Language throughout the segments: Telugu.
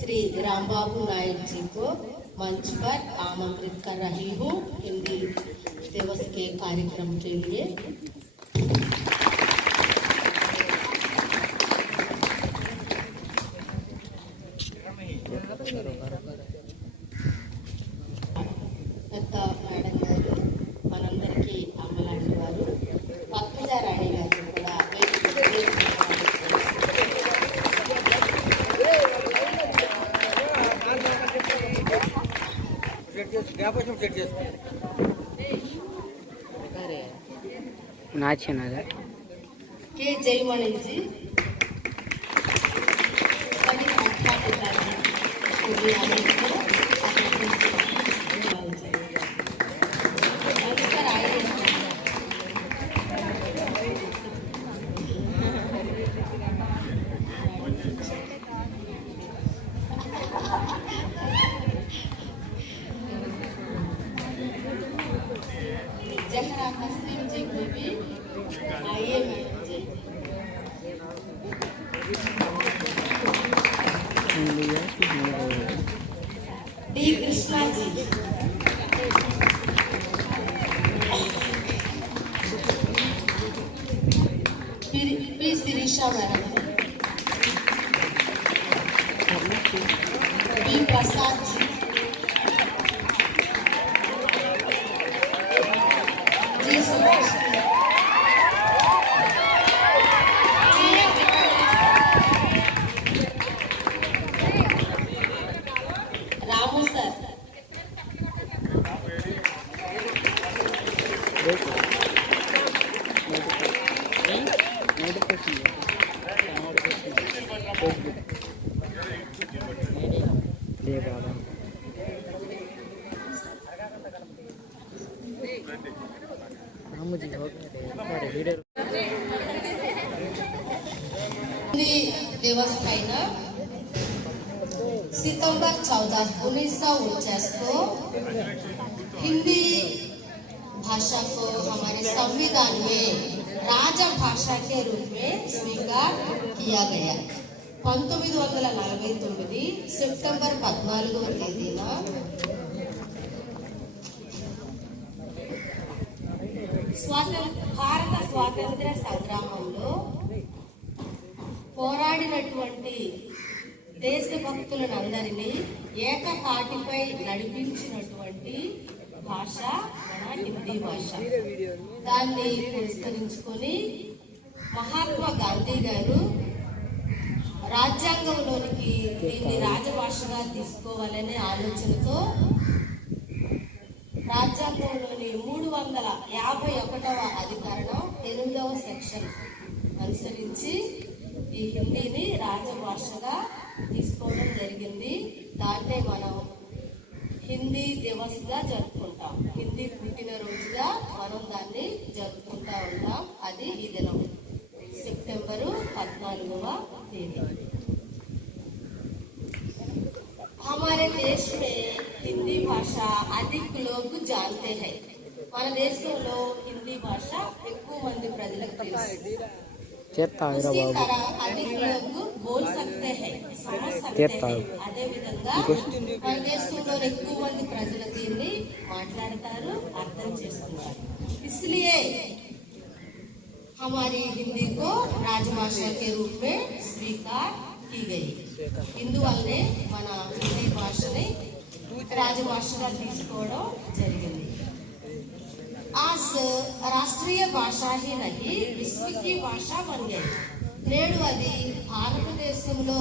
श्री रामबाबू नायक जी को मंच पर आमंत्रित कर रही हूँ हिंदी दिवस के कार्यक्रम के लिए జ్ఞాపకం సెట్ చేసుకోండి నాచ్యనారా కే జయమణిజీ పని మాట్లాడుతారు Deep and strategic. de finish our Bem passado. देवस्थान सितंबर चौदह उन्नीस सौ उनचास को हिंदी भाषा को हमारे संविधान में राजभाषा के रूप में स्वीकार किया गया पन्म వందల तुम తొమ్మిది సెప్టెంబర్ పద్నాలుగవ స్వాతంత్ర సంగ్రామంలో పోరాడినటువంటి దేశభక్తులను అందరినీ ఏకపాటిపై నడిపించినటువంటి భాష మన హిందీ భాష. దాన్ని పురస్కరించుకొని మహాత్మా గాంధీ గారు రాజ్యాంగంలోనికి దీన్ని రాజభాషగా తీసుకోవాలనే ఆలోచనతో రాజ్యాంగంలోని మూడు వందల యాభై ఒకటవ అధికారం ఎనిమిదవ సెక్షన్ అనుసరించి ఈ హిందీని రాజభాషగా తీసుకోవడం జరిగింది దాన్నే మనం హిందీ దివస్గా జరుపుకుంటాం హిందీ పుట్టినరోజుగా మనం దాన్ని జరుపుకుంటా ఉంటాం అది ఈ దినం సెప్టెంబరు పద్నాలుగవ తేదీ हमारे देश में हिंदी भाषा अधिक लोग जानते हैं మన దేశంలో హిందీ భాష ఎక్కువ మంది ప్రజలకు తెలుసు చేస్తా రా उसी బాబు तरह अधिक लोग बोल सकते हैं समझ सकते చెప్తారు. हैं అదే విధంగా మన దేశంలో ఎక్కువ మంది ప్రజలు దీన్ని మాట్లాడతారు అర్థం చేసుకుంటారు इसलिए हमारी हिंदी को राजभाषा के रूप में स्वीकार की गई ఇందువల్లనే మన హిందీ భాషని రాజభాషగా తీసుకోవడం జరిగింది आज राष्ट्रीय भाषा ही नहीं विश्व की भाषा बन गई నేడు అది భారతదేశంలో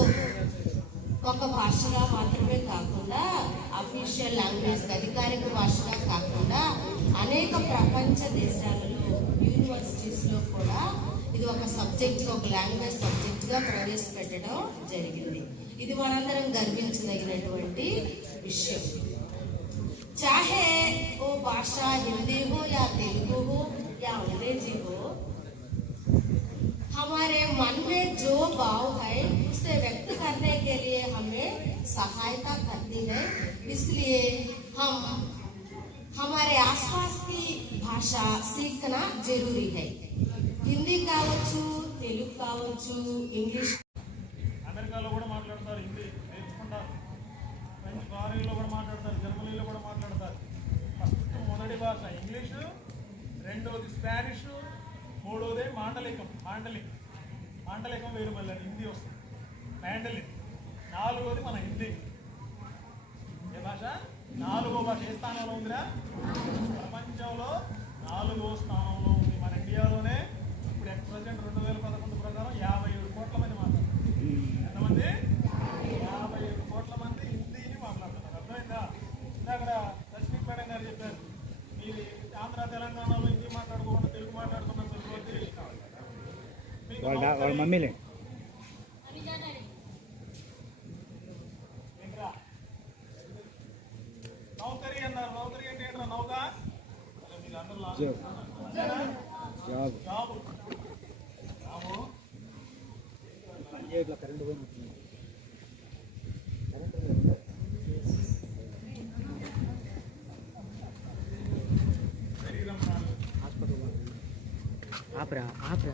ఒక భాషగా మాత్రమే కాకుండా అఫీషియల్ లాంగ్వేజ్ అధికారిక భాషగా కాకుండా అనేక ప్రపంచ దేశాలలో యూనివర్సిటీస్లో కూడా ఇది ఒక సబ్జెక్ట్ ఒక లాంగ్వేజ్ సబ్జెక్ట్ గా ప్రవేశపెట్టడం జరిగింది ఇది మనందరం గర్వించదగినటువంటి విషయం चाहे वो भाषा हिंदी हो या तेलुगु हो या अंग्रेज़ी हो, हमारे मन में जो भाव है, उसे व्यक्त करने के लिए हमें सहायता करती है। इसलिए हम, हमारे आसपास की भाषा सीखना ज़रूरी है। हिंदी कावचु तेलुगु कावचु इंग्लिश రెండవది స్పానిష్ మూడోది మాండలికం. మాండలికం. మాండలికం వేరు మళ్ళీ హిందీ వస్తుంది. మాండలిక్. నాలుగోది మన హిందీ. ఏ భాష? నాలుగో భాష ఏ స్థానంలో ఉందిరా? ప్రపంచంలో నాలుగో స్థానంలో ఉంది. మన ఇండియాలోనే ఇప్పుడు ఎట్ ప్రజెంట్ రెండు వేల అందరూ లాగా జాబ్ అంతేనా? జాబ్ జాబు జాబు ఇట్లా కరెంట్ పోయినట్టుంది శరీరం కాదు. హాస్పిటల్ ఆపరా ఆపరా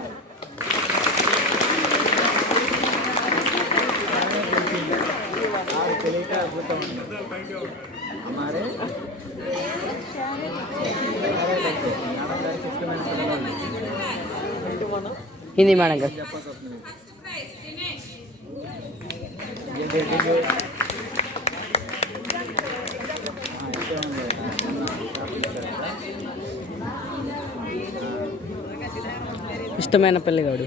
हमारे హిందీ మేడం గారు చెప్పాల్సి फर्स्ट प्राइज दिनेश ఇష్టమైన పిల్లగాడు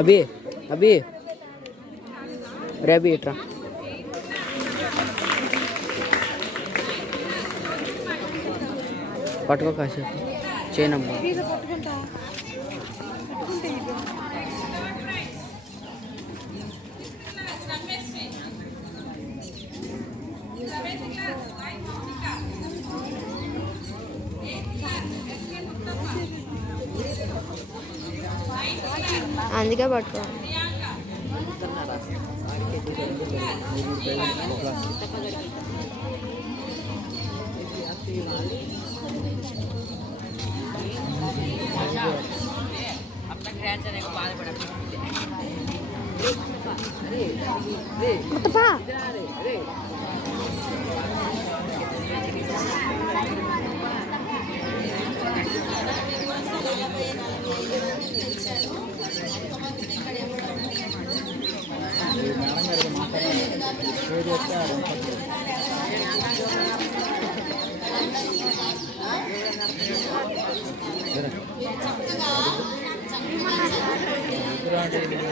అభి అభి. రే అభి ఇట్రా. పట్టుకో కాసేపు. చేయనమ్మా. అందుకే పట్టుకో ప్రియాంక మాట్లాడేది